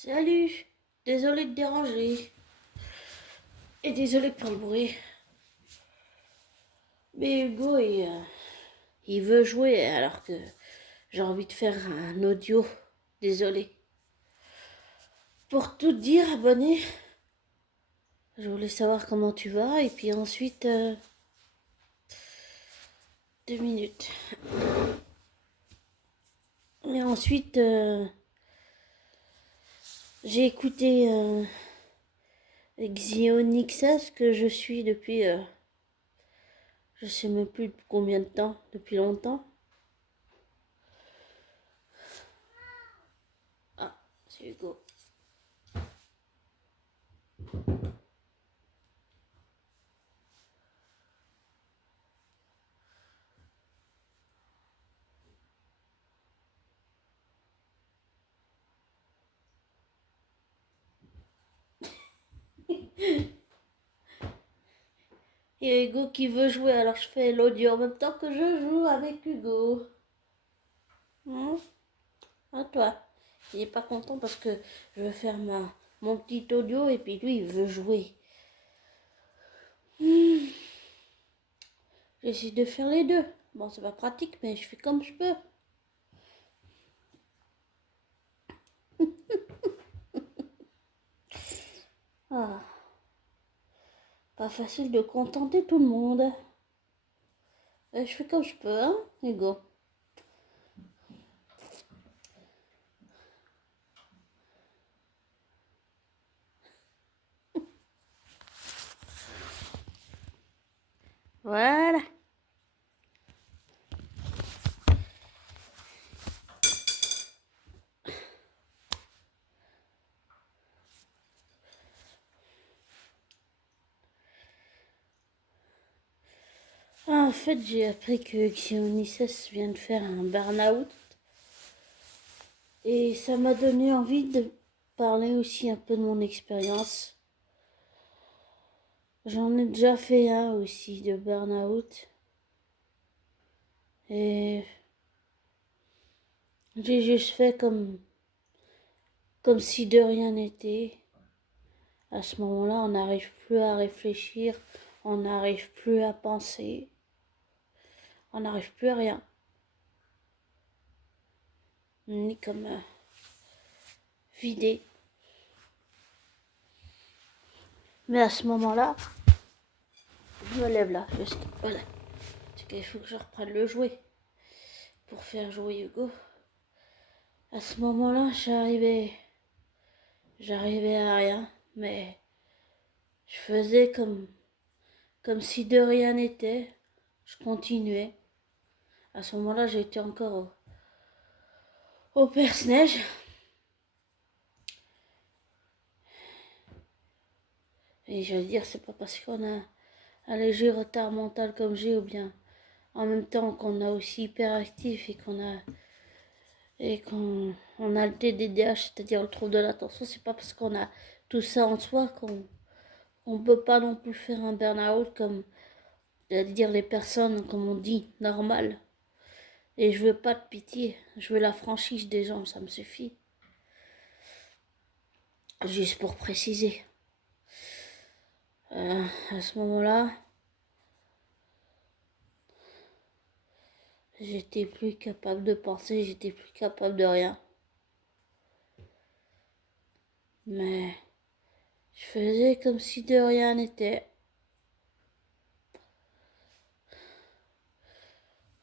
Salut, désolé de déranger. Et désolé pour le bruit. Mais Hugo, il veut jouer alors que j'ai envie de faire un audio. Désolé. Pour tout te dire, abonné, je voulais savoir comment tu vas. Et puis ensuite, 2 minutes. Et ensuite, j'ai écouté Xionixas que je suis depuis, je sais même plus depuis combien de temps, depuis longtemps. Ah, c'est Hugo. Et Hugo qui veut jouer, alors je fais l'audio en même temps que je joue avec Hugo. À toi. Il est pas content parce que je veux faire mon petit audio et puis lui il veut jouer. J'essaie de faire les deux. Bon, c'est pas pratique, mais je fais comme je peux. Ah, pas facile de contenter tout le monde. Je fais comme je peux, hein, Hugo. Voilà. Ah, en fait, j'ai appris que Xionices vient de faire un burn-out. Et ça m'a donné envie de parler aussi un peu de mon expérience. J'en ai déjà fait un aussi de burn-out. Et j'ai juste fait comme si de rien n'était. À ce moment-là, on n'arrive plus à réfléchir, on n'arrive plus à penser, on n'arrive plus à rien. On est comme vidé. Mais à ce moment-là, je me lève là, juste. Voilà. C'est qu'il faut que je reprenne le jouet pour faire jouer Hugo. À ce moment-là, j'arrivais à rien, mais je faisais comme si de rien n'était. Je continuais. À ce moment-là, j'étais encore au Perce-Neige. Et je veux dire, c'est pas parce qu'on a un léger retard mental comme j'ai, ou bien en même temps qu'on a aussi hyperactif et qu'on a le TDDH, c'est-à-dire le trouble de l'attention, c'est pas parce qu'on a tout ça en soi qu'on peut pas non plus faire un burn-out comme, c'est-à-dire les personnes, comme on dit, normales. Et je veux pas de pitié, je veux la franchise des gens, ça me suffit. Juste pour préciser. À ce moment-là, j'étais plus capable de penser, j'étais plus capable de rien. Mais je faisais comme si de rien n'était.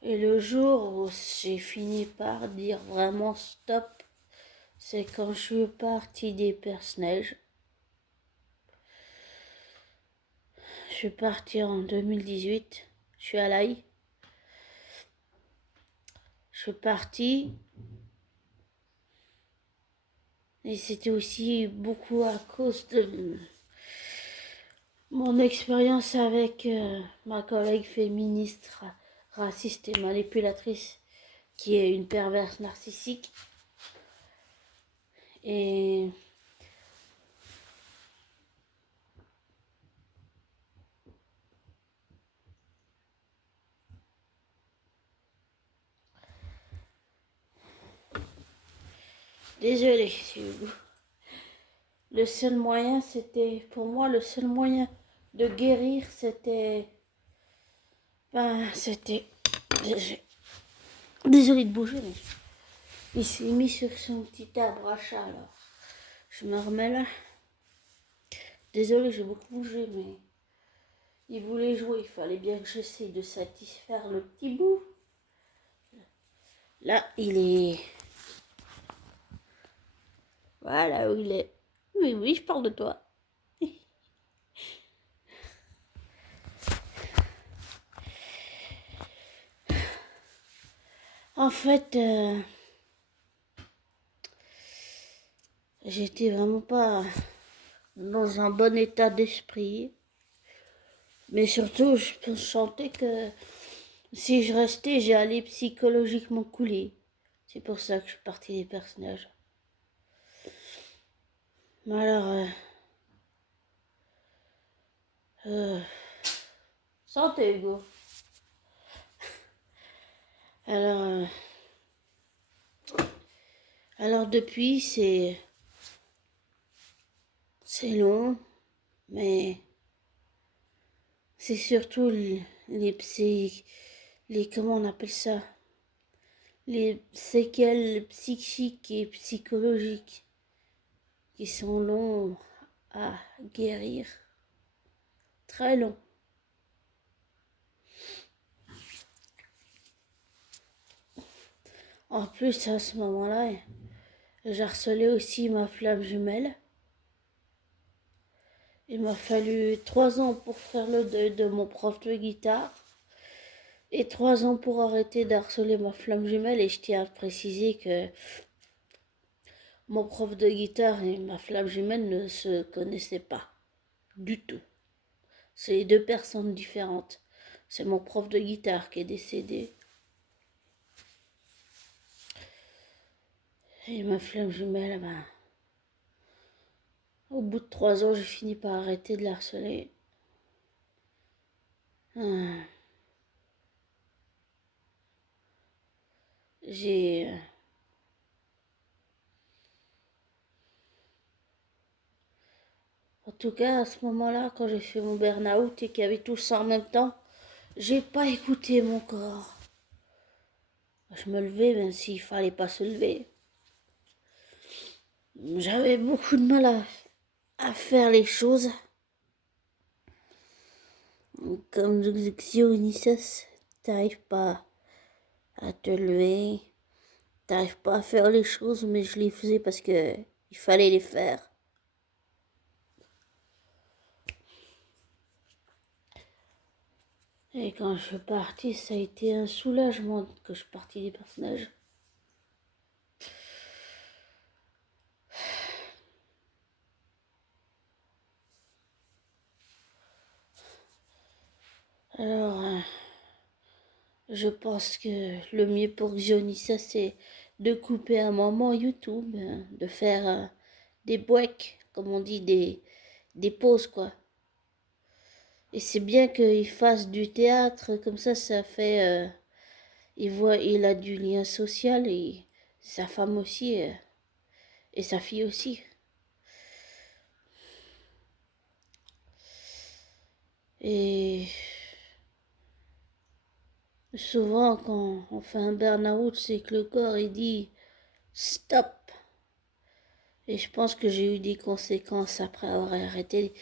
Et le jour où j'ai fini par dire vraiment stop, c'est quand je suis partie des Perce-Neige. Je suis partie en 2018. Je suis à l'AI. Je suis partie. Et c'était aussi beaucoup à cause de mon expérience avec ma collègue féministe raciste et manipulatrice qui est une perverse narcissique. Et désolée, c'est Hugo. Le seul moyen, c'était, pour moi, le seul moyen de guérir, c'était, c'était, désolé de bouger, mais il s'est mis sur son petit arbre à chat, alors je me remets là. Désolé, j'ai beaucoup bougé, mais il voulait jouer, il fallait bien que j'essaye de satisfaire le petit bout. Là, il est, voilà où il est. Oui, oui, je parle de toi. En fait, j'étais vraiment pas dans un bon état d'esprit. Mais surtout, je sentais que si je restais, j'allais psychologiquement couler. C'est pour ça que je suis partie des personnages. Mais alors, santé Hugo. Alors, alors depuis, c'est long, mais c'est surtout les comment on appelle ça, les séquelles psychiques et psychologiques qui sont longs à guérir, très longs. En plus, à ce moment-là, j'ai harcelé aussi ma flamme jumelle. Il m'a fallu 3 ans pour faire le deuil de mon prof de guitare et 3 ans pour arrêter d'harceler ma flamme jumelle. Et je tiens à préciser que mon prof de guitare et ma flamme jumelle ne se connaissaient pas du tout. C'est 2 personnes différentes. C'est mon prof de guitare qui est décédé. Et ma flamme jumelle, au bout de 3 ans, j'ai fini par arrêter de la harceler. J'ai... En tout cas, à ce moment-là, quand j'ai fait mon burn-out et qu'il y avait tout ça en même temps, j'ai pas écouté mon corps. Je me levais même s'il fallait pas se lever. J'avais beaucoup de mal à faire les choses. Comme Xionisos, t'arrives pas à te lever, t'arrives pas à faire les choses, mais je les faisais parce que il fallait les faire. Et quand je suis partie, ça a été un soulagement que je suis partie des personnages. Alors, je pense que le mieux pour Xionisos, c'est de couper un moment YouTube, de faire des breaks, comme on dit, des pauses, quoi. Et c'est bien qu'il fasse du théâtre, comme ça fait... il a du lien social et sa femme aussi, et sa fille aussi. Et souvent, quand on fait un burn-out, c'est que le corps, il dit stop. Et je pense que j'ai eu des conséquences après avoir arrêté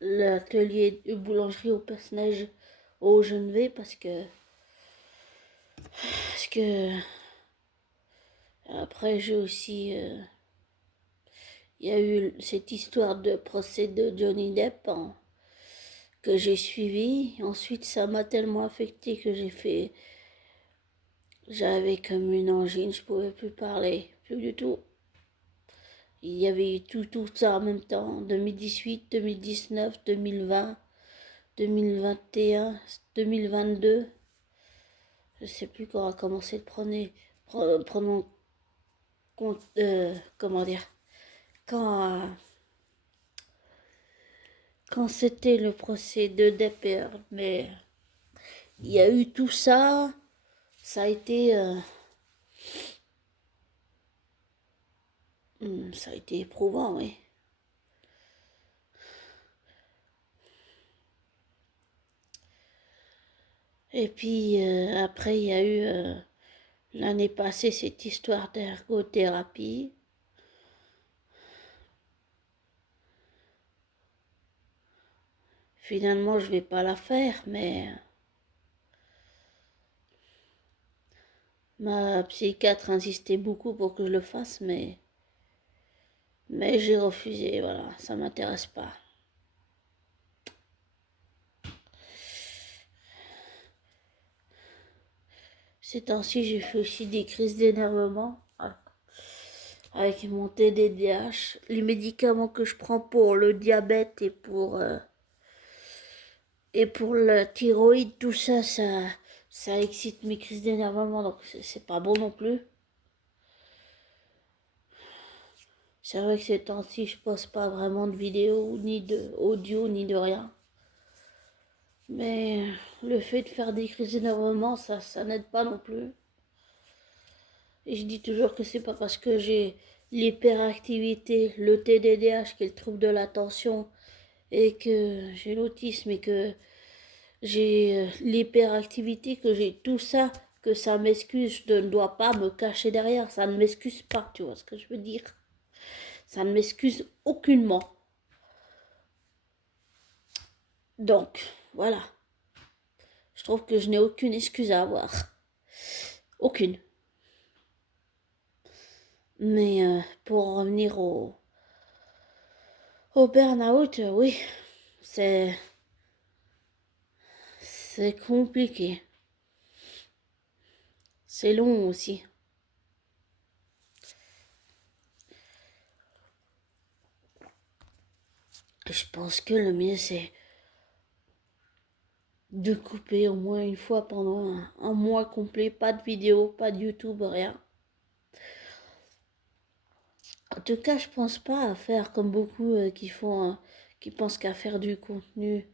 l'atelier de boulangerie au personnage au Genève parce que après j'ai aussi il y a eu cette histoire de procès de Johnny Depp que j'ai suivi. Ensuite ça m'a tellement affecté que j'avais comme une angine, je pouvais plus parler, plus du tout. Il y avait eu tout ça en même temps, 2018, 2019, 2020, 2021, 2022. Je sais plus quand on a commencé de prendre en compte, comment dire, quand, quand c'était le procès de Depper. Mais il y a eu tout ça, ça a été éprouvant, oui. Et puis après, il y a eu l'année passée cette histoire d'ergothérapie. Finalement, je vais pas la faire, mais ma psychiatre insistait beaucoup pour que je le fasse, mais j'ai refusé, voilà, ça m'intéresse pas. Ces temps-ci, j'ai fait aussi des crises d'énervement avec mon TDDH, les médicaments que je prends pour le diabète et pour la thyroïde, tout ça, ça excite mes crises d'énervement, donc c'est pas bon non plus. C'est vrai que ces temps-ci, je poste pas vraiment de vidéos, ni de audio, ni de rien. Mais le fait de faire des crises d'énervement, ça n'aide pas non plus. Et je dis toujours que c'est pas parce que j'ai l'hyperactivité, le TDDH, qui est le trouble de l'attention, et que j'ai l'autisme et que j'ai l'hyperactivité, que j'ai tout ça, que ça m'excuse. Je ne dois pas me cacher derrière. Ça ne m'excuse pas, tu vois ce que je veux dire. Ça ne m'excuse aucunement. Donc, voilà. Je trouve que je n'ai aucune excuse à avoir. Aucune. Mais pour en revenir au burn-out, oui, c'est compliqué. C'est long aussi. Je pense que le mieux, c'est de couper au moins une fois pendant un mois complet. Pas de vidéo, pas de YouTube, rien. En tout cas, je pense pas à faire comme beaucoup qui pensent qu'à faire du contenu.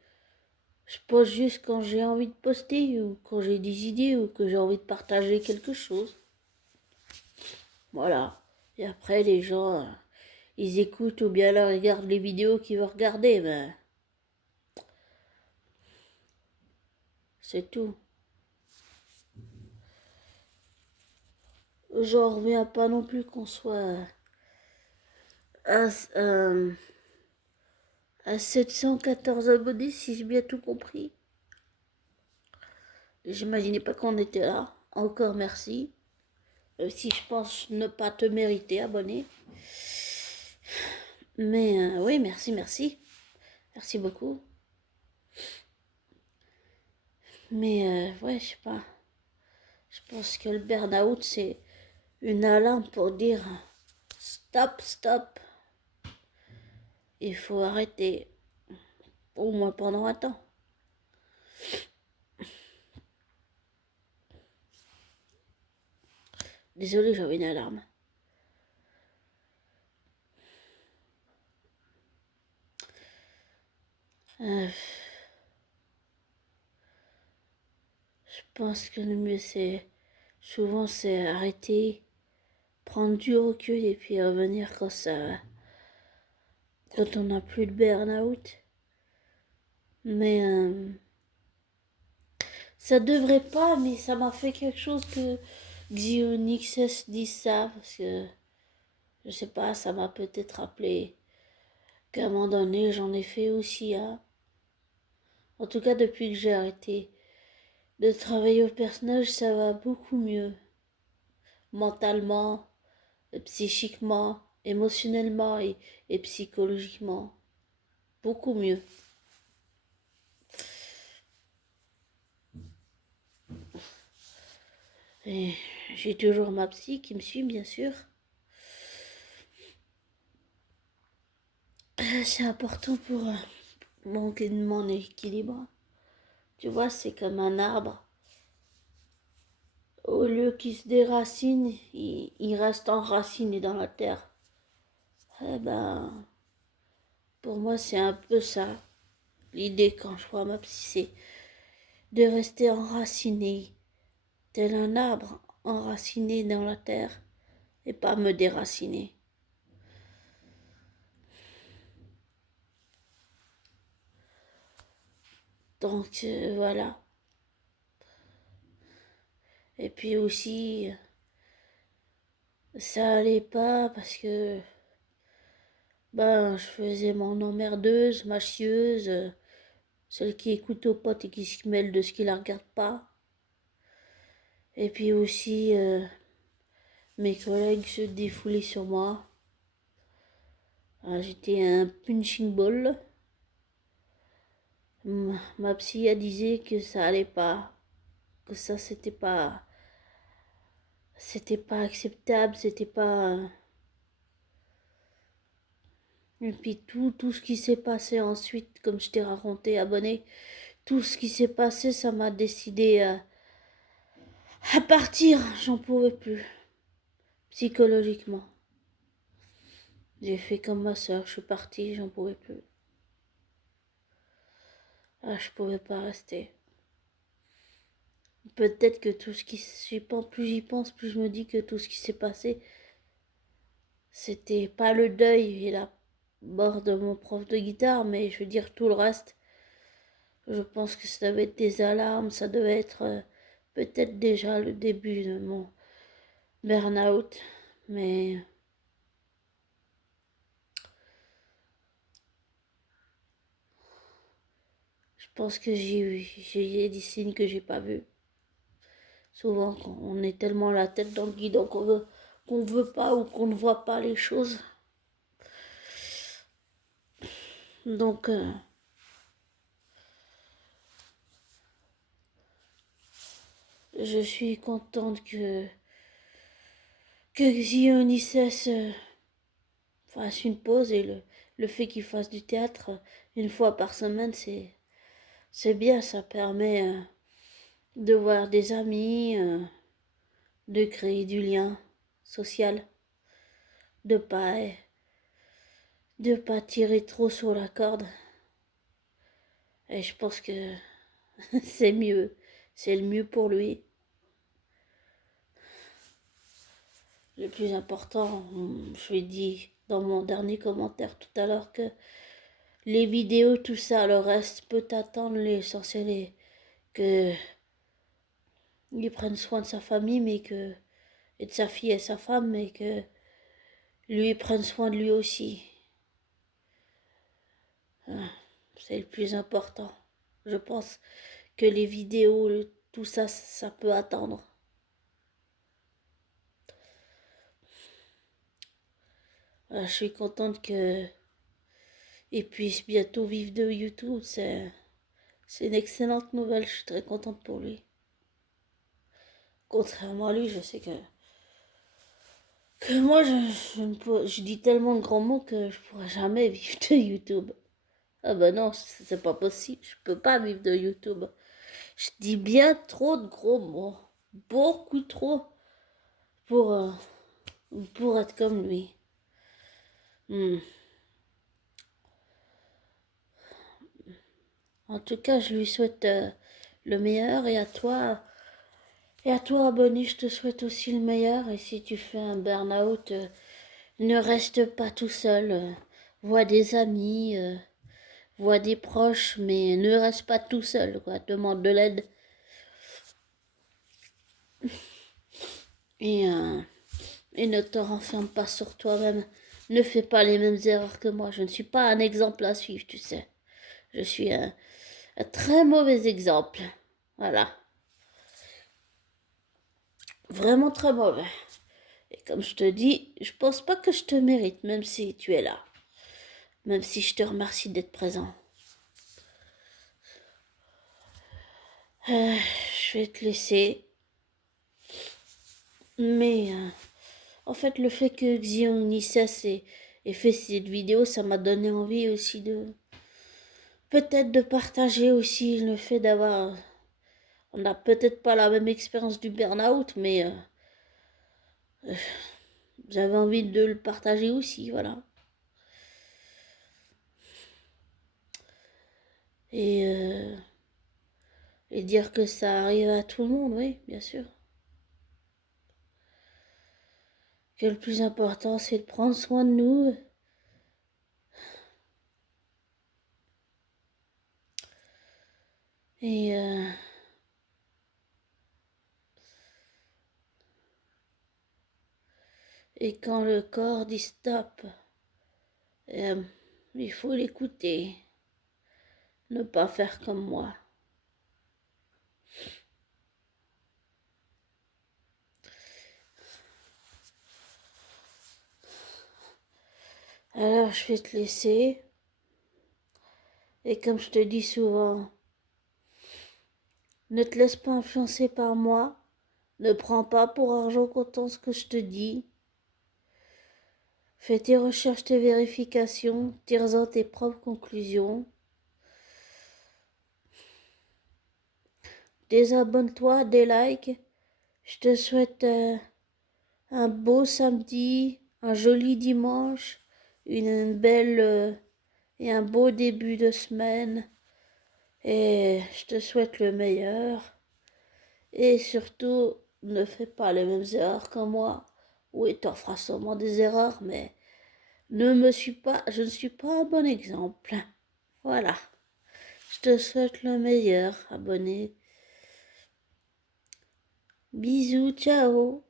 Je poste juste quand j'ai envie de poster ou quand j'ai des idées ou que j'ai envie de partager quelque chose. Voilà. Et après, les gens, ils écoutent ou bien là regardent les vidéos qu'ils veulent regarder, mais c'est tout. J'en reviens pas non plus qu'on soit à, à 714 abonnés, si j'ai bien tout compris. J'imaginais pas qu'on était là. Encore merci. Si je pense ne pas te mériter, abonné. Mais oui, merci, merci. Merci beaucoup. Mais ouais, je sais pas. Je pense que le burn-out, c'est une alarme pour dire stop, stop. Il faut arrêter. Au moins pendant un temps. Désolé, j'avais une alarme. Je pense que le mieux, souvent, c'est arrêter, prendre du recul et puis revenir quand on n'a plus de burn-out. Mais ça devrait pas, mais ça m'a fait quelque chose que Xionyxes dit ça, parce que je sais pas, ça m'a peut-être rappelé qu'à un moment donné, j'en ai fait aussi, hein. En tout cas, depuis que j'ai arrêté de travailler au personnage, ça va beaucoup mieux. Mentalement, psychiquement, émotionnellement et psychologiquement. Beaucoup mieux. Et j'ai toujours ma psy qui me suit, bien sûr. C'est important pour mon équilibre. Tu vois, c'est comme un arbre. Au lieu qu'il se déracine, il reste enraciné dans la terre. Eh ben, pour moi, c'est un peu ça. L'idée quand je vois ma psy, c'est de rester enraciné, tel un arbre enraciné dans la terre, et pas me déraciner. Donc voilà. puis aussi, ça allait pas parce que ben, je faisais mon emmerdeuse, ma chieuse, celle qui écoute aux potes et qui se mêle de ce qui la regarde pas. Et puis aussi, mes collègues se défoulaient sur moi. J'étais un punching ball. Ma psy a disait que ça allait pas, que ça c'était pas acceptable, c'était pas. Et puis tout ce qui s'est passé ensuite, comme je t'ai raconté, abonné, tout ce qui s'est passé, ça m'a décidé à partir. J'en pouvais plus, psychologiquement. J'ai fait comme ma soeur, je suis partie, j'en pouvais plus. Je pouvais pas rester. Peut-être que tout ce qui plus j'y pense, plus je me dis que tout ce qui s'est passé, c'était pas le deuil et la mort de mon prof de guitare, mais je veux dire tout le reste. Je pense que ça devait être des alarmes, ça devait être peut-être déjà le début de mon burn-out, mais je pense que j'ai des signes que j'ai pas vus. Souvent, quand on est tellement la tête dans le guidon qu'on veut pas ou qu'on ne voit pas les choses. Donc, je suis contente que Dionysos fasse une pause et le fait qu'il fasse du théâtre une fois par semaine, c'est bien, ça permet de voir des amis, de créer du lien social, de pas de pas tirer trop sur la corde. Et je pense que c'est mieux, c'est le mieux pour lui. Le plus important, je lui ai dit dans mon dernier commentaire tout à l'heure que les vidéos, tout ça, le reste peut attendre. L'essentiel est que il prenne soin de sa famille, et de sa fille et sa femme, mais que lui prenne soin de lui aussi. C'est le plus important. Je pense que les vidéos, tout ça, ça peut attendre. Je suis contente qu'il puisse bientôt vivre de YouTube. C'est une excellente nouvelle. Je suis très contente pour lui. Contrairement à lui, je sais que moi, je dis tellement de grands mots que je pourrais jamais vivre de YouTube. Ah ben non, c'est pas possible. Je peux pas vivre de YouTube. Je dis bien trop de gros mots. Beaucoup trop pour, euh, pour être comme lui. En tout cas, je lui souhaite le meilleur et à toi, abonné, je te souhaite aussi le meilleur. Et si tu fais un burn-out, ne reste pas tout seul. Vois des amis, vois des proches, mais ne reste pas tout seul, quoi. Demande de l'aide. Et, euh, et ne te renferme pas sur toi-même. Ne fais pas les mêmes erreurs que moi. Je ne suis pas un exemple à suivre, tu sais. Je suis un très mauvais exemple. Voilà. Vraiment très mauvais. Et comme je te dis, je pense pas que je te mérite, même si tu es là. Même si je te remercie d'être présent. Je vais te laisser. Mais en fait, le fait que Xion ait fait cette vidéo, ça m'a donné envie aussi peut-être de partager aussi le fait d'avoir. On n'a peut-être pas la même expérience du burn-out, mais j'avais envie de le partager aussi, voilà. Et, euh, et dire que ça arrive à tout le monde, oui, bien sûr. Que le plus important, c'est de prendre soin de nous. Et Et quand le corps dit stop, il faut l'écouter, ne pas faire comme moi. Alors je vais te laisser. Et comme je te dis souvent, ne te laisse pas influencer par moi. Ne prends pas pour argent comptant ce que je te dis. Fais tes recherches, tes vérifications, tire-en tes propres conclusions. Désabonne-toi, des likes. Je te souhaite un beau samedi, un joli dimanche, une belle et un beau début de semaine. Et je te souhaite le meilleur. Et surtout, ne fais pas les mêmes erreurs que moi. Oui, t'en feras sûrement des erreurs, mais je ne suis pas un bon exemple. Voilà. Je te souhaite le meilleur, abonné. Bisous, ciao.